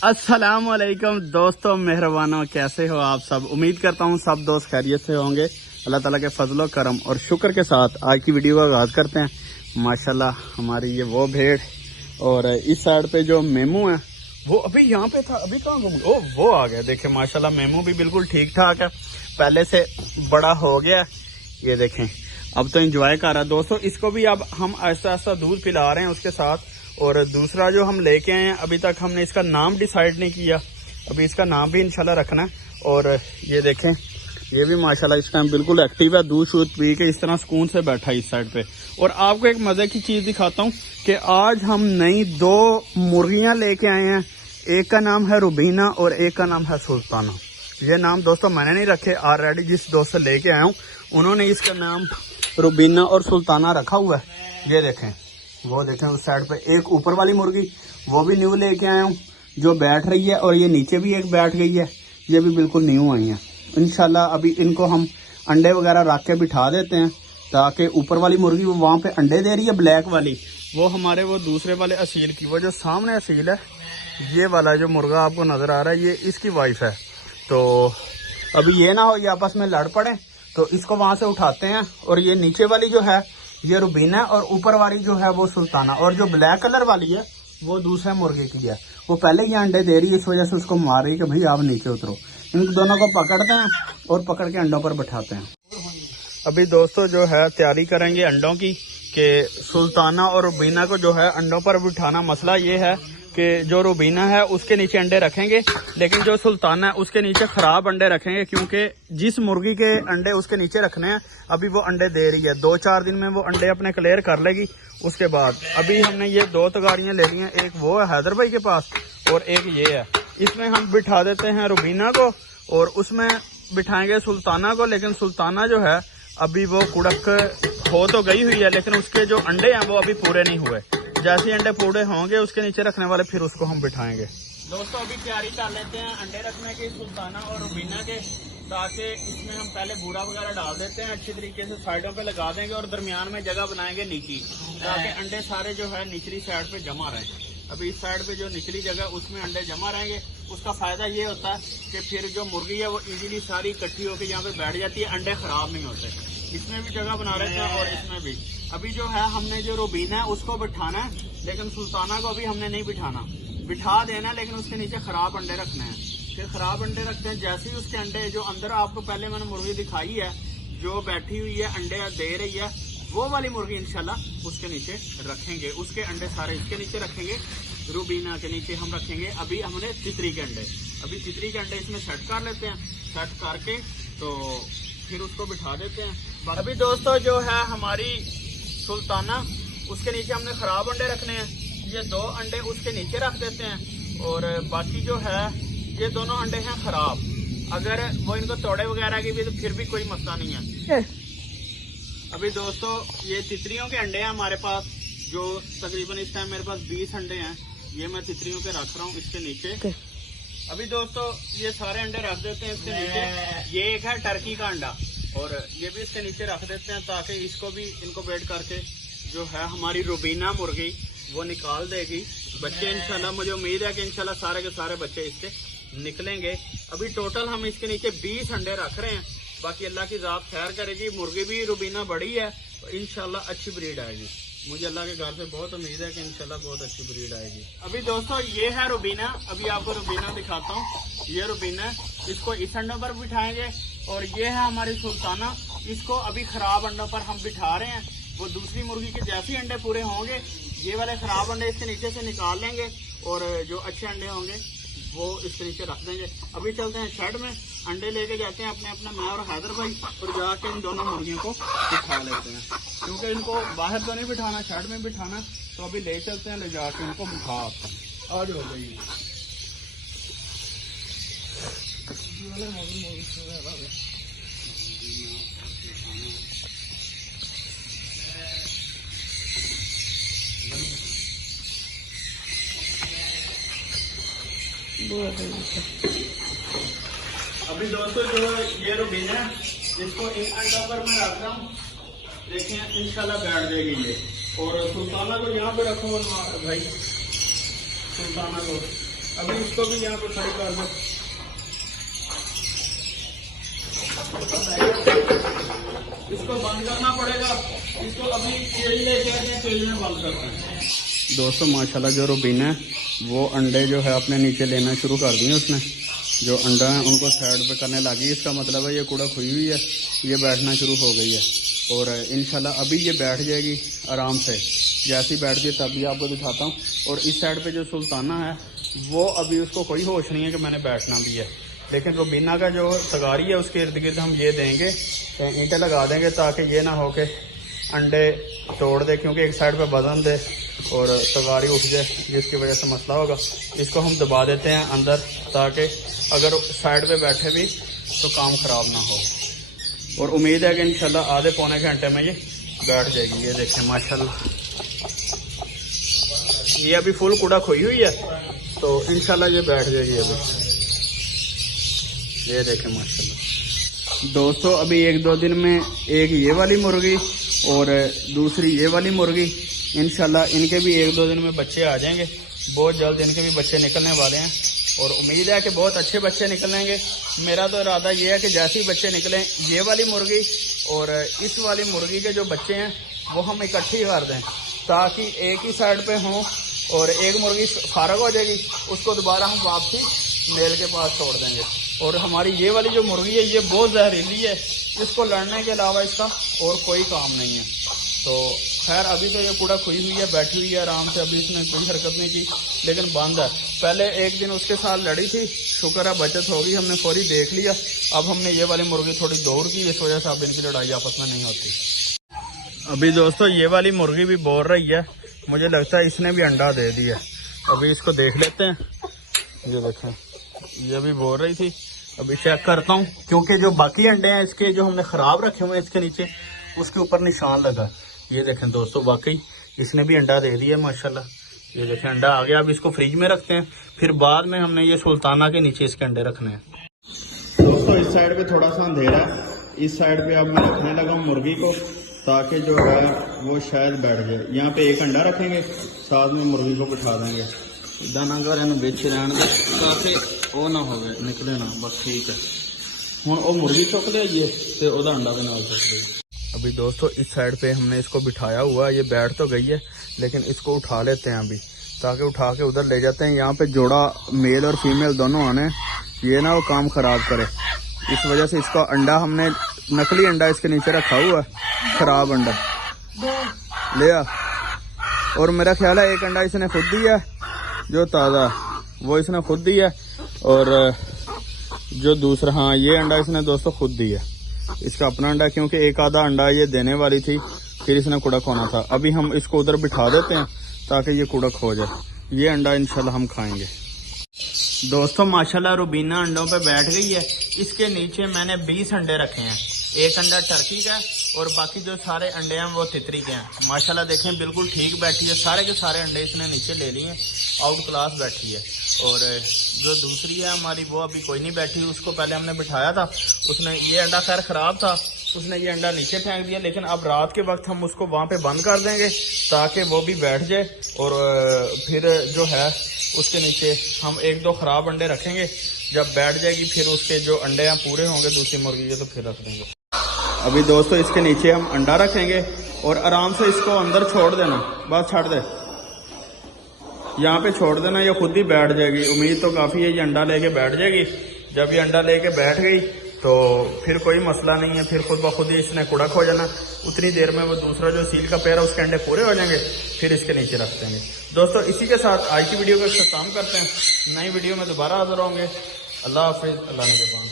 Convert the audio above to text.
अस्सलाम वालेकुम दोस्तों, मेहरबानों, कैसे हो आप सब। उम्मीद करता हूँ सब दोस्त खैरियत से होंगे। अल्लाह ताला के फजलो करम और शुक्र के साथ आज की वीडियो का आगाज़ करते हैं। माशाल्लाह हमारी ये वो भेड़ और इस साइड पे जो मेमू है वो अभी यहाँ पे था, अभी कहाँ घूम ओ वो आ गया। देखें माशाल्लाह मेमू भी बिल्कुल ठीक ठाक है, पहले से बड़ा हो गया। ये देखें अब तो इंजॉय कर रहा है दोस्तों। इसको भी अब हम आहिस्ता आहिस्ता दूध पिला रहे हैं उसके साथ। और दूसरा जो हम लेके आए हैं अभी तक हमने इसका नाम डिसाइड नहीं किया, अभी इसका नाम भी इंशाल्लाह रखना है। और ये देखें ये भी माशाल्लाह इस टाइम बिल्कुल एक्टिव है, दूध शूध पी के इस तरह सुकून से बैठा है इस साइड पे। और आपको एक मजे की चीज दिखाता हूँ कि आज हम नई 2 मुर्गियां लेके आए हैं। एक का नाम है रुबीना और एक का नाम है सुल्ताना। ये नाम दोस्तों मैंने नहीं रखे, ऑलरेडी जिस दोस्त से लेके आया हूँ उन्होंने इसका नाम रुबीना और सुल्ताना रखा हुआ है। ये देखें वो देखें उस साइड पे एक ऊपर वाली मुर्गी वो भी न्यू लेके आया हूँ जो बैठ रही है, और ये नीचे भी एक बैठ गई है, ये भी बिल्कुल न्यू आई है। इंशाल्लाह अभी इनको हम अंडे वगैरह रख के बिठा देते हैं ताकि ऊपर वाली मुर्गी वो वहाँ पे अंडे दे रही है, ब्लैक वाली वो हमारे वो दूसरे वाले असील की, वो जो सामने असील है ये वाला जो मुर्गा आपको नजर आ रहा है ये इसकी वाइफ है। तो अभी ये ना हो ये आपस में लड़ पड़े, तो इसको वहां से उठाते हैं। और ये नीचे वाली जो है ये रुबीना और ऊपर वाली जो है वो सुल्ताना, और जो ब्लैक कलर वाली है वो दूसरे मुर्गे की है, वो पहले ही अंडे दे रही है, इस वजह से उसको मार रही है कि भाई आप नीचे उतरो। इन दोनों को पकड़ते हैं और पकड़ के अंडों पर बैठाते हैं। अभी दोस्तों जो है तैयारी करेंगे अंडों की कि सुल्ताना और रुबीना को जो है अंडों पर बिठाना। मसला ये है कि जो रुबीना है उसके नीचे अंडे रखेंगे, लेकिन जो सुल्ताना है उसके नीचे खराब अंडे रखेंगे, क्योंकि जिस मुर्गी के अंडे उसके नीचे रखने हैं अभी वो अंडे दे रही है। 2-4 दिन में वो अंडे अपने क्लियर कर लेगी। उसके बाद अभी हमने ये 2 तगाड़ियां ले ली हैं, एक वो है हैदर भाई के पास और एक ये है। इसमें हम बिठा देते हैं रुबीना को और उसमें बिठाएंगे सुल्ताना को। लेकिन सुल्ताना जो है अभी वो कुड़क हो तो गई हुई है, लेकिन उसके जो अंडे हैं वो अभी पूरे नहीं हुए। जैसे ही अंडे पूरे होंगे उसके नीचे रखने वाले फिर उसको हम बिठाएंगे। दोस्तों अभी तैयारी कर लेते हैं अंडे रखने की सुल्ताना और रुबीना के, ताकि इसमें हम पहले बूरा वगैरह डाल देते हैं, अच्छी तरीके से साइडों पे लगा देंगे और दरमियान में जगह बनाएंगे नीची, ताकि अंडे सारे जो है निचली साइड पे जमा रहे। अभी इस साइड पे जो निचली जगह उसमें अंडे जमा रहेंगे। उसका फायदा ये होता है कि फिर जो मुर्गी है वो इजीली सारी इकट्ठी होकर यहाँ पे बैठ जाती है, अंडे खराब नहीं होते। इसमें भी जगह बना रहे थे और इसमें भी। अभी जो है हमने जो रुबीना है उसको बिठाना है, लेकिन सुल्ताना को अभी हमने नहीं बिठाना, बिठा देना, लेकिन उसके नीचे खराब अंडे रखने हैं। फिर खराब अंडे रखते हैं, जैसे ही उसके अंडे जो अंदर आपको पहले मैंने मुर्गी दिखाई है जो बैठी हुई है अंडे दे रही है, वो वाली मुर्गी इंशाल्लाह उसके नीचे रखेंगे। उसके अंडे सारे इसके नीचे रखेंगे, रुबीना के नीचे हम रखेंगे। अभी हमने तितरी के अंडे, अभी तितरी के अंडे इसमें सेट कर लेते हैं, सेट करके तो फिर उसको बिठा देते हैं। अभी दोस्तों जो है हमारी सुल्ताना उसके नीचे हमने खराब अंडे रखने हैं, ये 2 अंडे उसके नीचे रख देते हैं। और बाकी जो है ये दोनों अंडे हैं खराब, अगर वो इनको तोड़े वगैरह की भी तो फिर भी कोई मसला नहीं है। अभी दोस्तों ये तितरियों के अंडे हैं हमारे पास, जो तकरीबन इस टाइम मेरे पास 20 अंडे हैं, ये मैं तितरियों के रख रहा हूँ इसके नीचे। अभी दोस्तों ये सारे अंडे रख देते हैं इसके नीचे। ये एक है टर्की का अंडा और ये भी इसके नीचे रख देते हैं, ताकि इसको भी इनक्यूबेट करके जो है हमारी रुबीना मुर्गी वो निकाल देगी बच्चे इंशाल्लाह। मुझे उम्मीद है कि इंशाल्लाह सारे के सारे बच्चे इसके निकलेंगे। अभी टोटल हम इसके नीचे 20 अंडे रख रहे हैं, बाकी अल्लाह की जात खैर करेगी। मुर्गी भी रुबीना बड़ी है तो इंशाल्लाह अच्छी ब्रीड आएगी। मुझे अल्लाह के घर से बहुत उम्मीद है कि इंशाल्लाह बहुत अच्छी ब्रीड आएगी। अभी दोस्तों ये है रुबीना, अभी आपको रुबीना दिखाता हूँ। ये रुबीना, इसको इस अंडों पर बिठाएंगे। और ये है हमारी सुल्ताना, इसको अभी खराब अंडों पर हम बिठा रहे हैं। वो दूसरी मुर्गी के जैसे ही अंडे पूरे होंगे ये वाले खराब अंडे इसके नीचे से निकाल लेंगे और जो अच्छे अंडे होंगे वो इसके नीचे रख देंगे। अभी चलते हैं शेड में, अंडे लेके जाते हैं अपने अपना, मैं और हैदर भाई, और जाके इन दोनों मुर्गियों को बिठा लेते हैं, क्योंकि इनको बाहर तो नहीं बिठाना, शेड में बिठाना। तो अभी ले चलते हैं, ले जाके इनको बिठा आज हो गई। अभी दोस्तों जो ये रुबीना है इसको इन अंडों पर मैं रख रहा हूँ, देखें इंशाल्लाह बैठ जाएगी ये। और सुल्ताना को यहाँ पे रखो भाई, सुल्ताना को अभी इसको भी यहाँ पे खड़ी कर दो। इसको बंद करना पड़ेगा, इसको अभी केज लेके आते हैं, केज में बंद करते हैं। दोस्तों माशाल्लाह जो रुबीना है वो अंडे जो है अपने नीचे लेना शुरू कर दिए उसने। जो अंडा है उनको साइड पे करने लगी, इसका मतलब है ये कुड़क हुई हुई है, ये बैठना शुरू हो गई है। और इंशाल्लाह अभी ये बैठ जाएगी आराम से। जैसे ही बैठती है तभी आपको दिखाता हूँ। और इस साइड पे जो सुल्ताना है वो अभी उसको कोई होश नहीं है कि मैंने बैठना भी है। लेकिन रुबीना का जो तगारी है उसके इर्द गिर्द हम ये देंगे, ईंटें लगा देंगे ताकि ये ना हो के अंडे तोड़ दे, क्योंकि एक साइड पे वजन दे और तगारी उठ जाए, जिसकी वजह से मसला होगा। इसको हम दबा देते हैं अंदर ताकि अगर साइड पे बैठे भी तो काम ख़राब ना हो। और उम्मीद है कि इंशाल्लाह आधे पौने घंटे में ये बैठ जाएगी। ये देखें माशाल्लाह ये अभी फुल कूड़ा खोई हुई है, तो इंशाल्लाह ये बैठ जाएगी अभी। ये देखें माशाल्लाह। दोस्तों अभी 1-2 दिन में एक ये वाली मुर्गी और दूसरी ये वाली मुर्गी, इंशाल्लाह इनके भी 1-2 दिन में बच्चे आ जाएंगे। बहुत जल्द इनके भी बच्चे निकलने वाले हैं और उम्मीद है कि बहुत अच्छे बच्चे निकलेंगे। मेरा तो इरादा ये है कि जैसे ही बच्चे निकलें ये वाली मुर्गी और इस वाली मुर्गी के जो बच्चे हैं वो हम इकट्ठी कर दें, ताकि एक ही साइड पे हों और एक मुर्गी फारग हो जाएगी, उसको दोबारा हम वापसी मेल के पास छोड़ देंगे। और हमारी ये वाली जो मुर्गी है ये बहुत जहरीली है, इसको लड़ने के अलावा इसका और कोई काम नहीं है। तो खैर अभी तो ये कूड़ा खुई हुई है, बैठी हुई है आराम से, अभी इसने कोई हरकत नहीं की, लेकिन बंद है। पहले एक दिन उसके साथ लड़ी थी, शुक्र है बचत हो गई, हमने फौरी देख लिया। अब हमने ये वाली मुर्गी थोड़ी दूर की, इस वजह से अब इनकी लड़ाई आपस में नहीं होती। अभी दोस्तों ये वाली मुर्गी भी बोल रही है, मुझे लगता है इसने भी अंडा दे दिया। अभी इसको देख लेते हैं। ये देखें ये भी बोल रही थी, अभी चेक करता हूँ, क्योंकि जो बाकी अंडे हैं इसके जो हमने खराब रखे हुए हैं इसके नीचे, उसके ऊपर निशान लगा। ये देखें दोस्तों वाकई इसने भी अंडा दे दिया माशाल्लाह। ये देखें अंडा आ गया। अब इसको फ्रिज में रखते हैं, फिर बाद में हमने ये सुल्ताना के नीचे इसके अंडे रखने हैं। दोस्तों इस साइड पे थोड़ा सा अंधेरा है, इस साइड पे अब मैं रखने लगा हूँ मुर्गी को, ताकि जो है वो शायद बैठ जाए। यहाँ पे एक अंडा रखेंगे, साथ में मुर्गी को बिठा देंगे। दाना घर बेच रहने दे ताकि वो ना हो निकले ना, बस ठीक है। हुण वो मुर्गी चुक लियाइए तो वह अंडा भी नाल चुक लिया। अभी दोस्तों इस साइड पे हमने इसको बिठाया हुआ है, ये बैठ तो गई है लेकिन इसको उठा लेते हैं अभी, ताकि उठा के उधर ले जाते हैं। यहाँ पे जोड़ा मेल और फीमेल दोनों आने, ये ना वो काम खराब करे, इस वजह से इसका अंडा हमने नकली अंडा इसके नीचे रखा हुआ है, खराब अंडा लिया। और मेरा ख्याल है एक अंडा इसने खुद दिया है जो ताज़ा, वो इसने खुद दिया है। और जो दूसरा, हाँ ये अंडा इसने दोस्तों खुद दिया, इसका अपना अंडा, क्योंकि एक आधा अंडा ये देने वाली थी, फिर इसने कुड़क होना था। अभी हम इसको उधर बिठा देते हैं ताकि ये कुड़क हो जाए। ये अंडा इंशाल्लाह हम खाएंगे। दोस्तों माशाल्लाह रुबीना अंडों पे बैठ गई है। इसके नीचे मैंने 20 अंडे रखे हैं, एक अंडा टर्की का और बाकी जो सारे अंडे हैं वो तितरी के हैं। माशाल्लाह देखें बिल्कुल ठीक बैठी है, सारे के सारे अंडे इसने नीचे ले लिए, आउट क्लास बैठी है। और जो दूसरी है हमारी वो अभी कोई नहीं बैठी, उसको पहले हमने बिठाया था, उसने ये अंडा खैर खराब था, उसने ये अंडा नीचे फेंक दिया। लेकिन अब रात के वक्त हम उसको वहाँ पे बंद कर देंगे ताकि वो भी बैठ जाए। और फिर जो है उसके नीचे हम 1-2 खराब अंडे रखेंगे, जब बैठ जाएगी फिर उसके जो अंडे हैं पूरे होंगे दूसरी मुर्गी के, तो फिर रख देंगे। अभी दोस्तों इसके नीचे हम अंडा रखेंगे और आराम से इसको अंदर छोड़ देना, बस छड़ दे, यहाँ पे छोड़ देना, ये खुद ही बैठ जाएगी। उम्मीद तो काफ़ी है ये अंडा लेके बैठ जाएगी। जब ये अंडा लेके बैठ गई तो फिर कोई मसला नहीं है, फिर खुद ब खुद ही इसने कुड़क हो जाना। उतनी देर में वो दूसरा जो सील का पैर है उसके अंडे पूरे हो जाएंगे, फिर इसके नीचे रख देंगे। दोस्तों इसी के साथ आज की वीडियो का इख्तिताम करते हैं, नई वीडियो में दोबारा हाजिर होंगे। अल्लाह हाफिज़, अल्लाह ने के बाद।